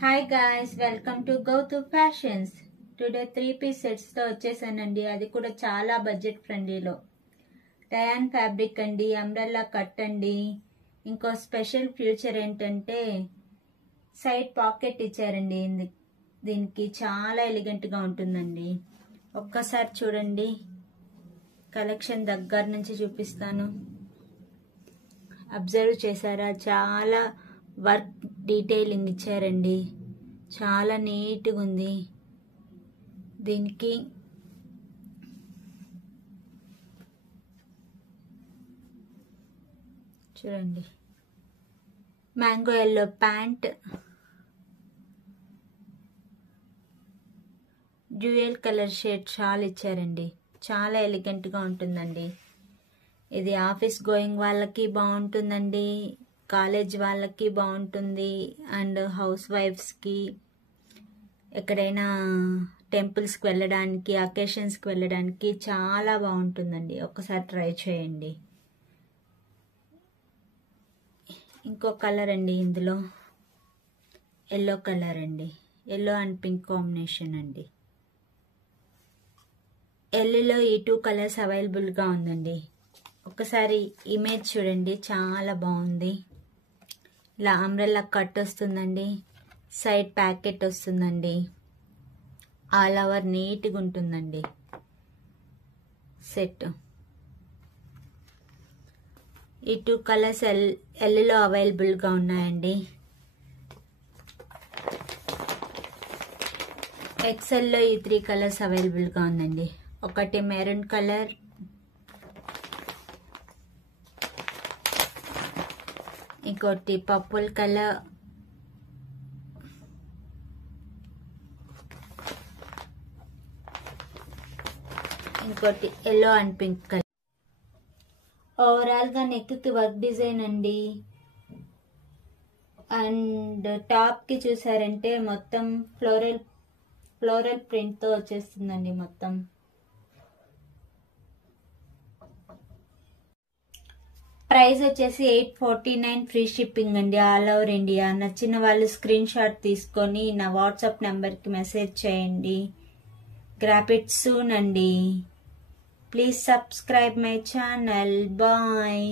Hi guys, welcome to go to fashions. Today 3-piece సెట్స్తో వచ్చేసానండి. అది కూడా చాలా బడ్జెట్ ఫ్రెండ్లీలో. రయాన్ ఫ్యాబ్రిక్ అండి, అంబ్రెల్లా కట్ అండి. ఇంకో స్పెషల్ ఫ్యూచర్ ఏంటంటే సైడ్ పాకెట్ ఇచ్చారండి. దీనికి చాలా ఎలిగెంట్గా ఉంటుందండి. ఒక్కసారి చూడండి, కలెక్షన్ దగ్గర నుంచి చూపిస్తాను. అబ్జర్వ్ చేశారా? చాలా వర్క్ డీటెయిలింగ్ ఇచ్చారండి. చాలా నీట్గా ఉంది. దీనికి చూడండి, mango yellow pant, dual colour shade shawl ఇచ్చారండి. చాలా ఎలిగెంట్గా ఉంటుందండి. ఇది ఆఫీస్ గోయింగ్ వాళ్ళకి బాగుంటుందండి, కాలేజ్ వాళ్ళకి బాగుంటుంది, అండ్ హౌస్ వైఫ్స్కి ఎక్కడైనా టెంపుల్స్కి వెళ్ళడానికి, అకేషన్స్కి వెళ్ళడానికి చాలా బాగుంటుందండి. ఒక్కసారి ట్రై చేయండి. ఇంకో కలర్ అండి, ఇందులో ఎల్లో కలర్ అండి. ఎల్లో అండ్ పింక్ కాంబినేషన్ అండి. ఎల్లోలో ఈ 2 కలర్స్ అవైలబుల్గా ఉందండి. ఒకసారి ఇమేజ్ చూడండి, చాలా బాగుంది. ఇలా అంబ్రెల్లా కట్ వస్తుందండి, సైడ్ ప్యాకెట్ వస్తుందండి, ఆల్ ఓవర్ నీట్గా ఉంటుందండి సెట్. ఈ 2 కలర్స్ ఎల్లో అవైలబుల్గా ఉన్నాయండి. ఎక్సెల్లో ఈ 3 కలర్స్ అవైలబుల్గా ఉందండి. ఒకటి మెరూన్ కలర్, ఇంకోటి పర్పుల్ కలర్, ఇంకోటి ఎల్లో అండ్ పింక్ కలర్. ఓవరాల్గా నెక్కి వర్క్ డిజైన్ అండి. అండ్ టాప్కి చూసారంటే మొత్తం ఫ్లోరల్ ప్రింట్తో వచ్చేస్తుందండి మొత్తం. ప్రైస్ వచ్చేసి 849, ఫ్రీ షిప్పింగ్ అండి, ఆల్ ఓవర్ ఇండియా. నచ్చిన వాళ్ళు స్క్రీన్ షాట్ తీసుకొని నా వాట్సాప్ నెంబర్కి మెసేజ్ చేయండి. గ్రాబ్ ఇట్ సూన్ అండి. Please subscribe my channel. Bye.